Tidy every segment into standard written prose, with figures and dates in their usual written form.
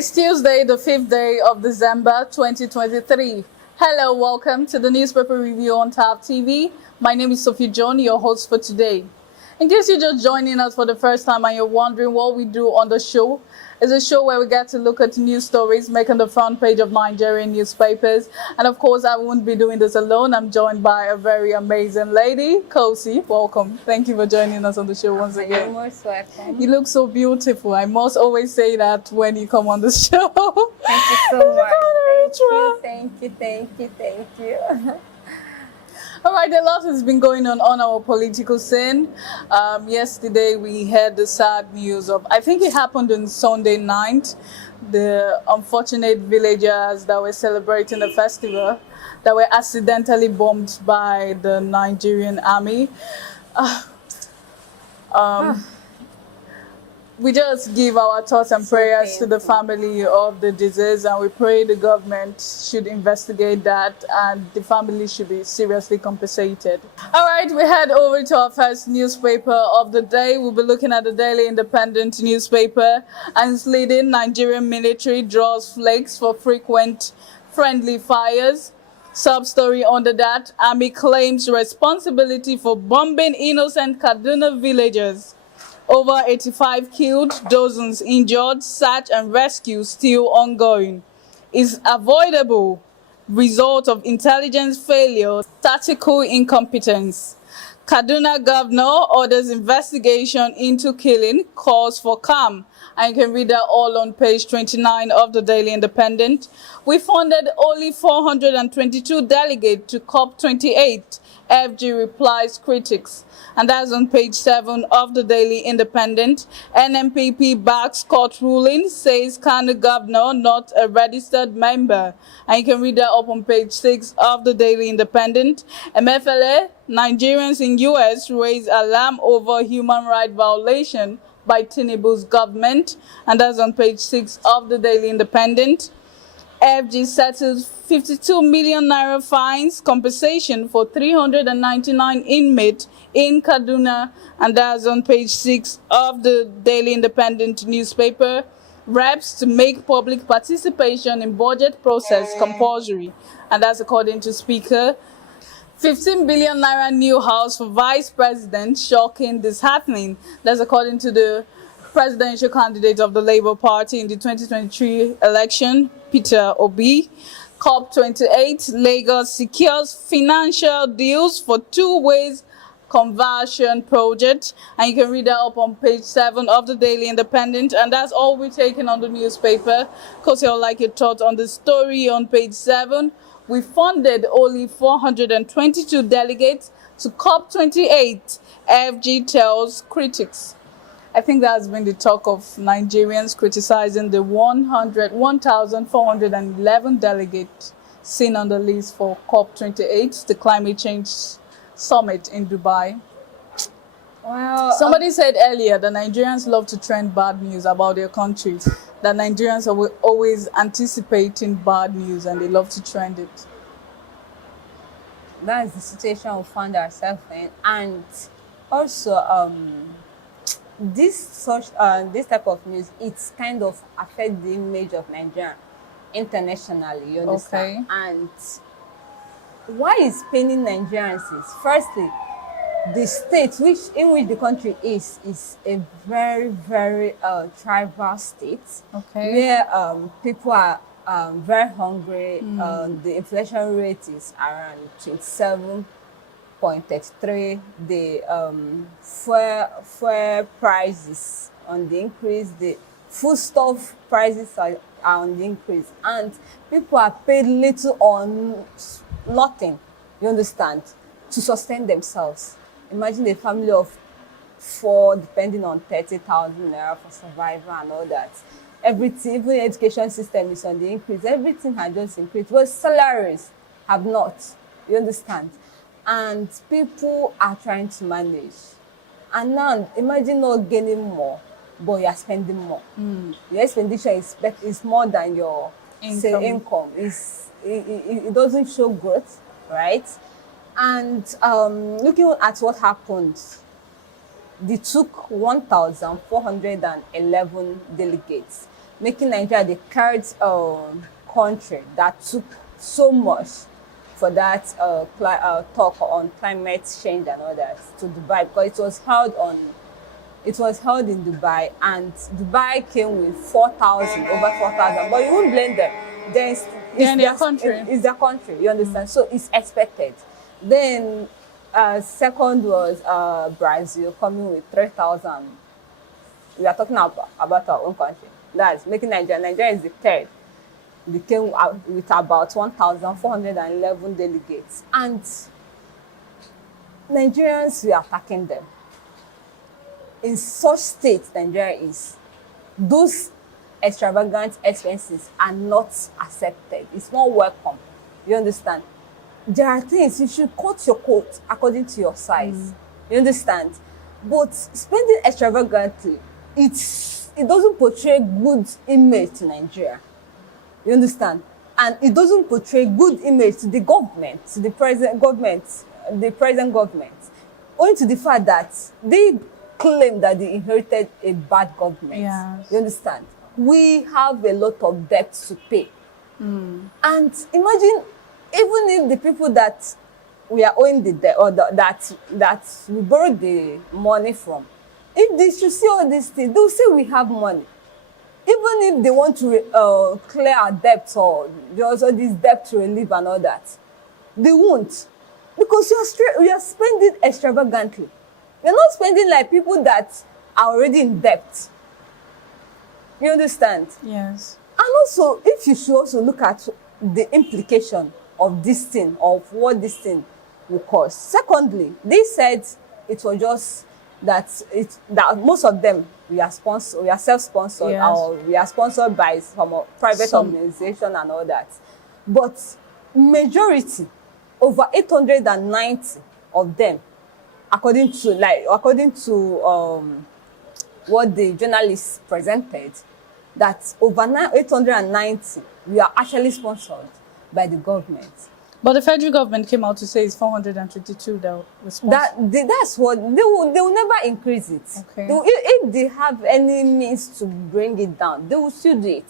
It's Tuesday, the 5th day of December 2023. Hello, welcome to the newspaper review on TAP TV. My name is Sophie John, your host for today. In case you're just joining us for the first time and you're wondering what we do on the show, it's a show where we get to look at news stories making the front page of Nigerian newspapers. And of course, I won't be doing this alone. I'm joined by a very amazing lady, Kosi. Welcome. Thank you for joining us on the show once again. You're most welcome. You look so beautiful. I must always say that when you come on the show. Thank you so much. Thank you. All right, a lot has been going on our political scene. Yesterday, we heard the sad news of, I think it happened on Sunday night, the unfortunate villagers that were celebrating the festival that were accidentally bombed by the Nigerian army. We just give our thoughts and prayers to the family of the deceased, and we pray the government should investigate that and the family should be seriously compensated. All right, we head over to our first newspaper of the day. We'll be looking at the Daily Independent newspaper, and its leading Nigerian military draws flakes for frequent friendly fires. Sub-story under that, army claims responsibility for bombing innocent Kaduna villagers. Over 85 killed, dozens injured, search and rescue still ongoing. Is avoidable result of intelligence failure, tactical incompetence. Kaduna governor orders investigation into killing, calls for calm. And you can read that all on page 29 of the Daily Independent. We funded only 422 delegates to COP28. FG replies critics. And that's on page 7 of the Daily Independent. NMPP backs court ruling, says Kano governor not a registered member. And you can read that up on page 6 of the Daily Independent. MFLA, Nigerians in US raise alarm over human rights violation by Tinubu's government. And that's on page 6 of the Daily Independent. FG settles 52 million naira fines compensation for 399 inmates in Kaduna, and that's on page 6 of the Daily Independent newspaper. Reps to make public participation in budget process compulsory, and that's according to Speaker. 15 billion naira new house for vice president, shocking, disheartening. That's according to the presidential candidate of the Labour Party in the 2023 election, Peter Obi. COP28, Lagos secures financial deals for two-ways conversion project, and you can read that up on page 7 of the Daily Independent. And that's all we're taking on the newspaper. Because you'll like your thoughts on the story on page 7. We funded only 422 delegates to COP28, FG tells critics. I think that has been the talk of Nigerians criticizing the 1,411 delegates seen on the list for COP28, the climate change summit in Dubai. Well, somebody said earlier that Nigerians love to trend bad news about their country, that Nigerians are always anticipating bad news and they love to trend it. That is the situation we found ourselves in, and also this type of news, it's kind of affect the image of Nigeria internationally, you understand? Okay. And why is paining Nigerians is, firstly, the state in which the country is a very, very tribal state, Okay. where people are very hungry. The inflation rate is around 27.33. The fuel prices on the increase. The foodstuff prices are on the increase, and people are paid little or nothing. You understand, to sustain themselves. Imagine a family of 4 depending on 30,000 naira for survival and all that. Everything, even the education system is on the increase. Everything has just increased, but salaries have not. You understand? And people are trying to manage. And now, imagine not gaining more, but you are spending more. Your expenditure is more than your income. It doesn't show growth, right? And looking at what happened, they took 1,411 delegates. making Nigeria the third country that took so much for that talk on climate change and all that to Dubai, because it was held in Dubai, and Dubai came with 4,000, over 4,000, but you won't blame them. Then in their country. It's their country, you understand? So it's expected. Then second was Brazil coming with 3,000. We are talking about our own country. That's making Nigeria is the third. They came out with about 1,411 delegates. And Nigerians were attacking them. In such state Nigeria is, those extravagant expenses are not accepted. It's not welcome. You understand? There are things you should cut your coat according to your size. You understand? But spending extravagantly, it doesn't portray good image to Nigeria. You understand? And it doesn't portray good image to the government, to the present government, owing to the fact that they claim that they inherited a bad government. Yes. You understand? We have a lot of debt to pay. And imagine, even if the people that we are owing the debt, or that we borrowed the money from, if they should see all these things, they will say we have money. Even if they want to clear our debts, or there's all this debt relief and all that, they won't. Because you are spending extravagantly. You're not spending like people that are already in debt. You understand? Yes. And also, if you should also look at the implication of this thing, of what this thing will cost. Secondly, they said it was just that most of them we are self-sponsored, Yes. or we are sponsored by some private organization and all that. But majority, over 890 of them, according to what the journalists presented, that over 890 we are actually sponsored by the government. But the federal government came out to say it's 422 that was sponsored. That's what they will never increase it. Okay. If they have any means to bring it down, they will still do it.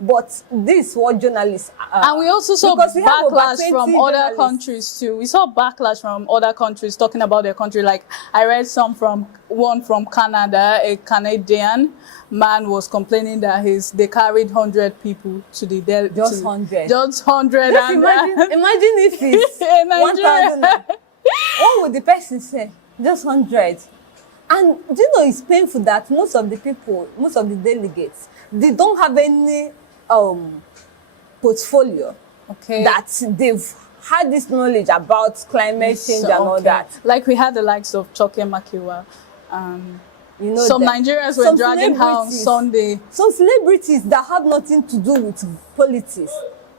But this is what journalists and we also saw because we have over backlash 20 from other journalists. countries too. We saw backlash from other countries talking about their country. Like I read one from Canada. A Canadian man was complaining that they carried 100 people to the Just 100. Just 100. Just and imagine if it's in Nigeria. 1,000. What would the person say? Just 100. And do you know it's painful that most of the delegates, they don't have any portfolio Okay. that they've had this knowledge about climate change and all that. Like we had the likes of Choke Makiwa. You know, Some Nigerians were some dragging her on celebrities- Sunday. Some celebrities that have nothing to do with politics,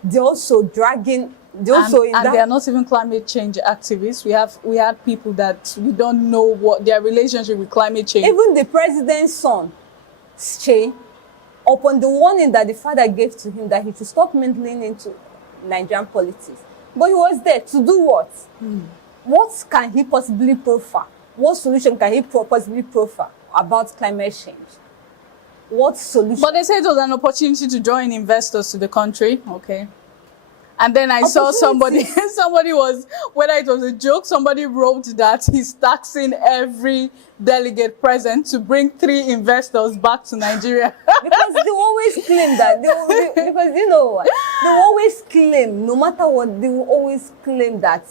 they're also dragging. They're also in And that. they are not even climate change activists. We had people that we don't know what their relationship with climate change. Even the president's son, Che, upon the warning that the father gave to him that he should stop meddling into Nigerian politics. But he was there to do what? What can he possibly proffer? What solution can he possibly proffer about climate change? What solution? But they said it was an opportunity to draw in investors to the country. Okay. And then I saw somebody was, whether it was a joke, somebody wrote that he's taxing every delegate present to bring 3 investors back to Nigeria. Because they always claim that because you know what, they always claim, no matter what, they will always claim that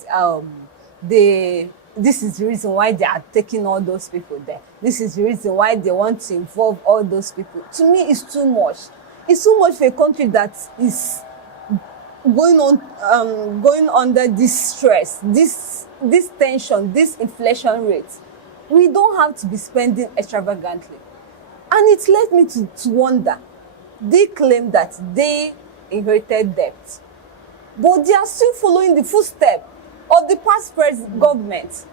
this is the reason why they are taking all those people there. This is the reason why they want to involve all those people. To me, it's too much. It's too much for a country that is going under this stress, this tension, this inflation rate. We don't have to be spending extravagantly. And it led me to wonder. They claim that they inherited debt, but they are still following the footsteps of the past government.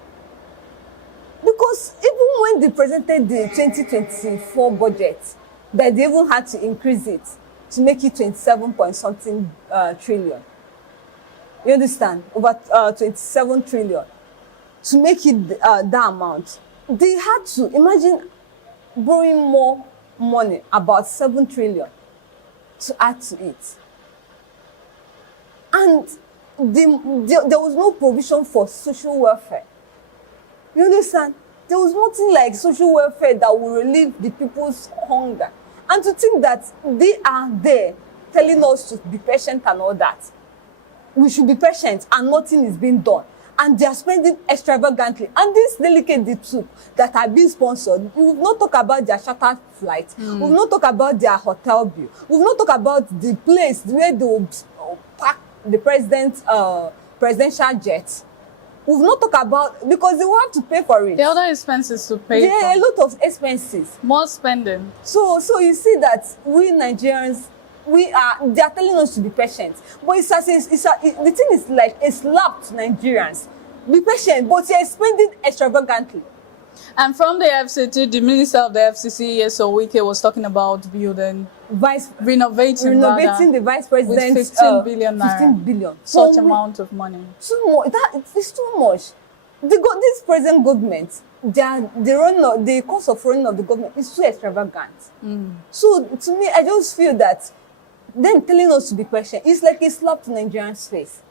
Because even when they presented the 2024 budget, that they even had to increase it to make it 27 point something trillion. You understand? Over 27 trillion. To make it that amount, they had to imagine borrowing more money, about 7 trillion. to add to it. And there was no provision for social welfare. You understand? There was nothing like social welfare that will relieve the people's hunger. And to think that they are there telling us to be patient and all that. We should be patient and nothing is being done. And they are spending extravagantly. And this delicate deep soup that are being sponsored, we will not talk about their chartered flight. We will not talk about their hotel bill. We will not talk about the place where they will pack the presidential jet. We will not talk about, because they will have to pay for it. The other expenses to pay There are a lot of expenses. More spending. So you see that we Nigerians, they are telling us to be patient. But the thing is like a slap to Nigerians. Be patient, but you're spending extravagantly. And from the FCT, the Minister of the FCC, Wike, was talking about building, renovating the Vice President with 15 billion naira. 15 billion. Such amount of money. Too much. That is too much. This present government, the cost of running of the government is too extravagant. So to me, I just feel that them telling us to be patient is like a slap to Nigerian's face.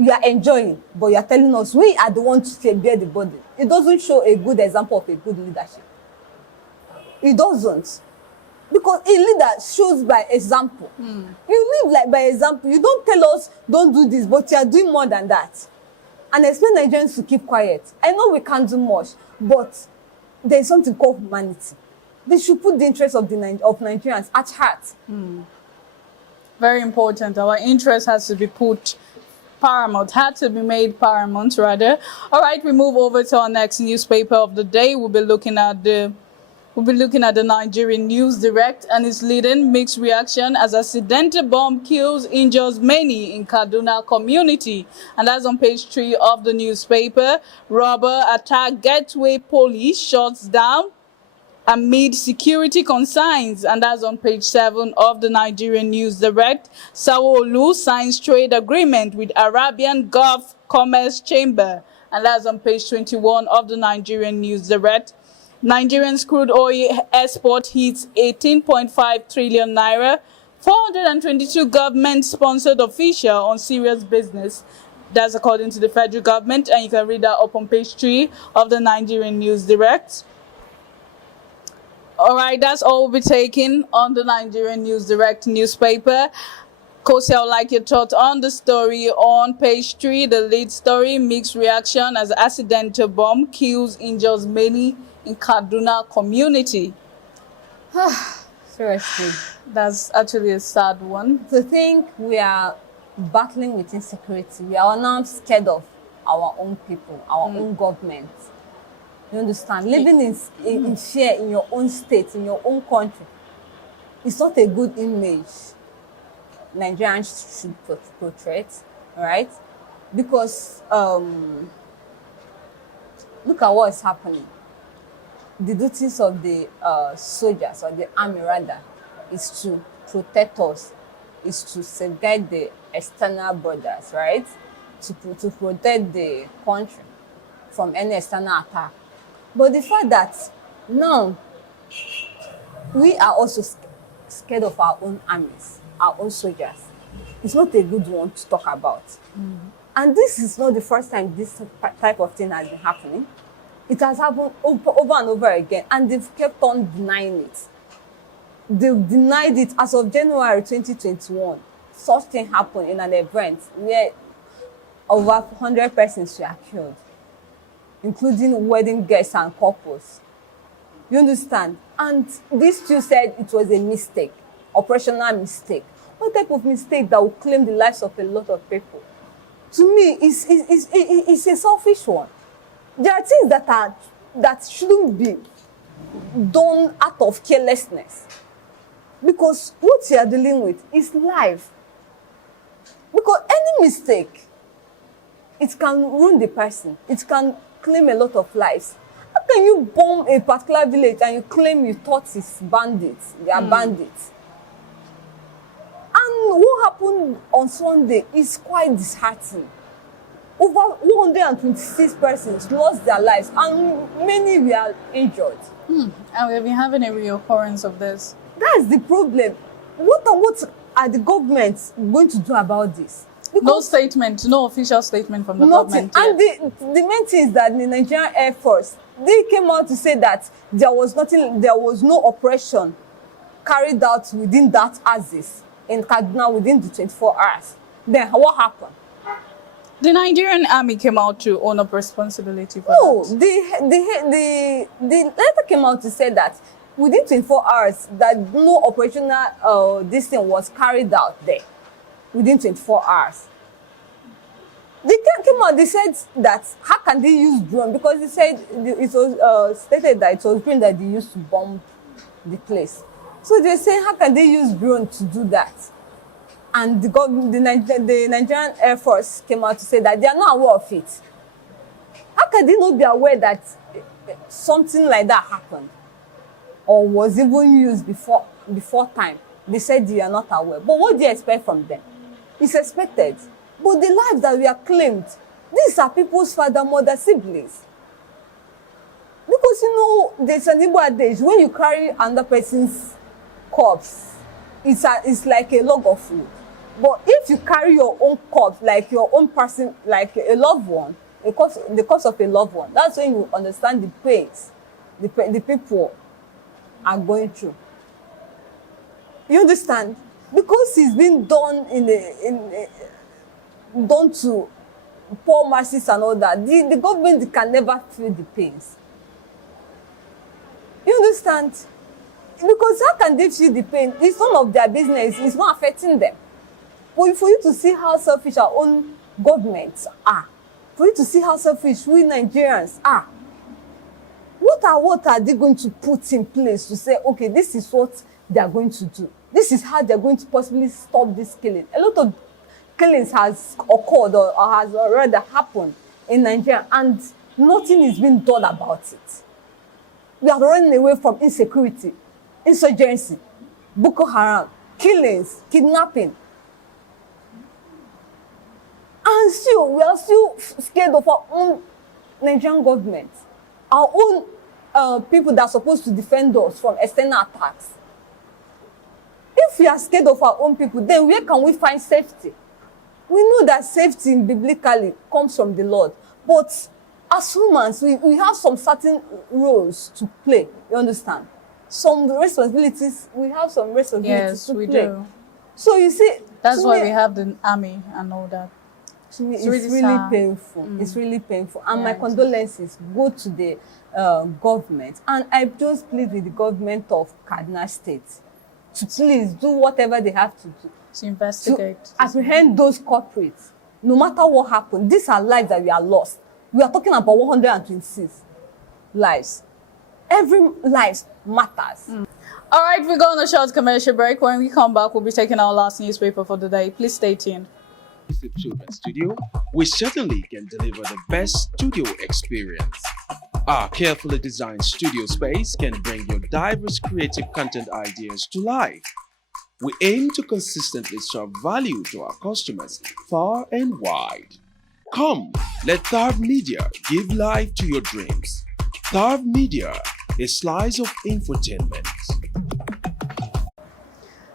You are enjoying, but you are telling us we are the ones to bear the burden. It doesn't show a good example of a good leadership. It doesn't. Because a leader shows by example. You live like by example. You don't tell us, don't do this, but you are doing more than that. And expect Nigerians to keep quiet. I know we can't do much, but there is something called humanity. They should put the interests of Nigerians at heart. Very important. Our interest has to be put paramount, had to be made paramount rather. All right, we move over to our next newspaper of the day. We'll be looking at the Nigerian News Direct, and its leading mixed reaction as accidental bomb kills, injures many in Kaduna community. And that's on page 3 of the newspaper. Robber attack gateway police shuts down amid security concerns, and that's on page 7 of the Nigerian News Direct. Sanwo-Olu signs trade agreement with Arabian Gulf Commerce Chamber, and that's on page 21 of the Nigerian News Direct. Nigerian's crude oil export hits 18.5 trillion naira, 422 government-sponsored official on serious business. That's according to the federal government, and you can read that up on page 3 of the Nigerian News Direct. All right, that's all we'll be taking on the Nigerian News Direct newspaper. Kosi, I would like your thoughts on the story on page 3, the lead story, mixed reaction as accidental bomb kills, injures many in Kaduna community. Seriously. That's actually a sad one. To think we are battling with insecurity, we are now scared of our own people, our own government. You understand? Living in fear in your own state, in your own country, it's not a good image Nigerians should portray, right? Because look at what is happening. The duties of the soldiers, or the army rather, is to protect us, is to safeguard the external borders, right? To protect the country from any external attack. But the fact that now we are also scared of our own armies, our own soldiers, it's not a good one to talk about. And this is not the first time this type of thing has been happening. It has happened over and over again, and they've kept on denying it. They've denied it as of January 2021. Such thing happened in an event where over 100 persons were killed, including wedding guests and couples. You understand? And these two said it was a mistake, operational mistake. What type of mistake that will claim the lives of a lot of people? To me, it's a selfish one. There are things that shouldn't be done out of carelessness. Because what you are dealing with is life. Because any mistake, it can ruin the person. It can claim a lot of lives. How can you bomb a particular village and you claim you thought it's bandits? They are bandits. And what happened on Sunday is quite disheartening. Over 126 persons lost their lives and many were injured. And we've been having a reoccurrence of this. That's the problem. What are the government going to do about this? No statement, no official statement from the Nothing. government yet. And the main thing is that the Nigerian Air Force, they came out to say that there was no operation carried out within that axis in Kaduna within the 24 hours. Then what happened? The Nigerian army came out to own up responsibility for No, that. the letter came out to say that within 24 hours that no operational this thing was carried out there within 24 hours. They came out, they said that how can they use drone, because they said it was stated that it was drone that they used to bomb the place. So they say how can they use drone to do that? And the Nigerian Air Force came out to say that they are not aware of it. How can they not be aware that something like that happened or was even used before time? They said they are not aware. But what do you expect from them? It's expected. But the lives that we are claimed, these are people's father, mother, siblings. Because there's an Igbo adage, when you carry another person's corpse, it's like a log of food. But if you carry your own corpse, like your own person, like a loved one, the corpse of a loved one, that's when you understand the pains the people are going through. You understand? Because it's been done done to poor masses and all that. The government can never feel the pains. You understand? Because how can they feel the pain? It's none of their business. It's not affecting them. But for you to see how selfish our own governments are, for you to see how selfish we Nigerians are, what are they going to put in place to say, okay, this is what they are going to do? This is how they're going to possibly stop this killing. A lot of killings has occurred or has already happened in Nigeria, and nothing is being done about it. We are running away from insecurity, insurgency, Boko Haram, killings, kidnapping. And still, we are still scared of our own Nigerian government, our own people that are supposed to defend us from external attacks. If we are scared of our own people, then where can we find safety? We know that safety biblically comes from the Lord. But as humans, we have some certain roles to play. You understand? Some responsibilities, we have some responsibilities to play. Yes, we do. So you see... That's why we have the army and all that. To me, it's really painful. It's really painful. And my condolences go to the government. And I just plead with the government of Kaduna State to please do whatever they have to do. To investigate. To apprehend those culprits. No matter what happened, these are lives that we are lost. We are talking about 126 lives. Every life matters. All right, we're going on a short commercial break. When we come back, we'll be taking our last newspaper for the day. Please stay tuned. Children's Studio, we certainly can deliver the best studio experience. Our carefully designed studio space can bring your diverse creative content ideas to life. We aim to consistently serve value to our customers far and wide. Come, let Tharv Media give life to your dreams. Tharv Media, a slice of infotainment.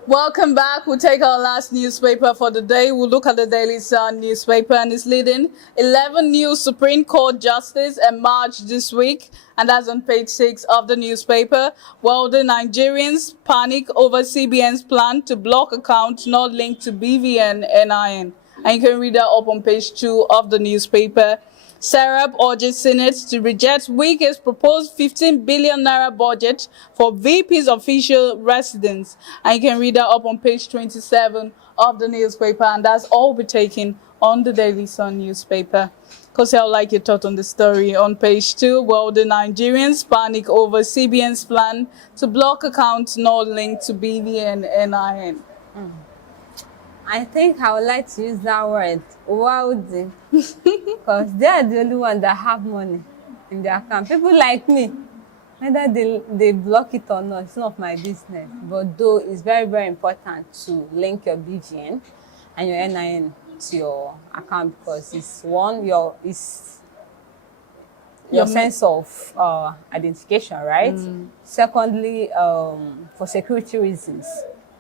Welcome back. We'll take our last newspaper for the day. We'll look at the Daily Sun newspaper, and it's leading 11 new Supreme Court justices emerged this week, and that's on page 6 of the newspaper. Well, the Nigerians panic over CBN's plan to block accounts not linked to BVN NIN. And you can read that up on page 2 of the newspaper. Serap urges Senate to reject Wike's proposed 15 billion naira budget for VP's official residence. And you can read that up on page 27 of the newspaper. And that's all we're taking on the Daily Sun newspaper. Because I would like your thought on the story. On page 2, well, the Nigerians panic over CBN's plan to block accounts not linked to BVN NIN. I think I would like to use that word, wealthy, because they are the only ones that have money in their account. People like me, whether they block it or not, it's not my business. But though it's very, very important to link your BVN and your NIN to your account, because it's one, your sense of identification, right? Secondly, for security reasons.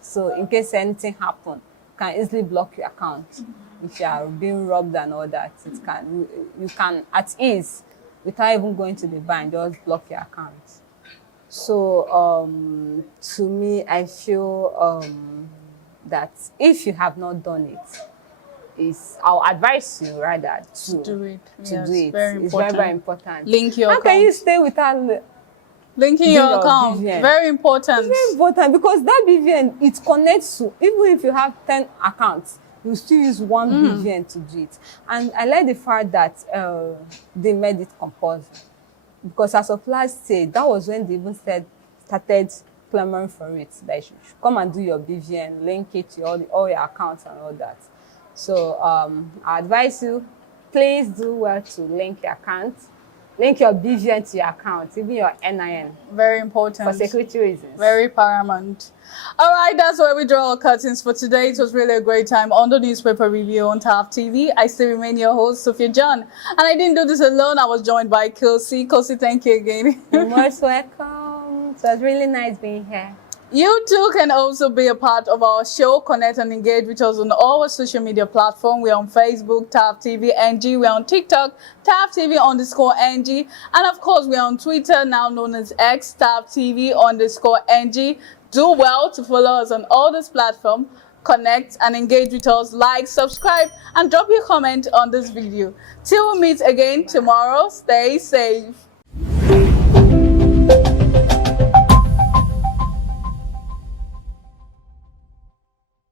So in case anything happen, can easily block your account. If you are being robbed and all that, it can you can at ease, without even going to the bank, just block your account. So to me, I feel that if you have not done it, I'll advise you rather to Do it. to Yes, do it. very It's very, important. very important. Link your How can you account. stay without Linking do your your account. BVN? Very important. very important, because that BVN, it connects to, even if you have 10 accounts, you still use one BVN to do it. And I like the fact that they made it compulsory, because as of last year, that was when they even started clamoring for it, that you should come and do your BVN, link it to all your accounts and all that. So I advise you, please do well to link your account. Link your BVN to your account, even your NIN, Very important. for security reasons. Very paramount. All right, that's where we draw our curtains for today. It was really a great time on the newspaper review on TAF TV. I still remain your host, Sophia John. And I didn't do this alone. I was joined by Kosi. Kosi, thank you again. You're most welcome. So it's really nice being here. You too can also be a part of our show. Connect and engage with us on all our social media platforms. We're on Facebook, TAF TV NG. We're on TikTok, TAF TV _NG. And of course, we're on Twitter, now known as X, TAF TV _NG. Do well to follow us on all these platforms. Connect and engage with us. Like, subscribe, and drop your comment on this video. Till we meet again tomorrow, stay safe.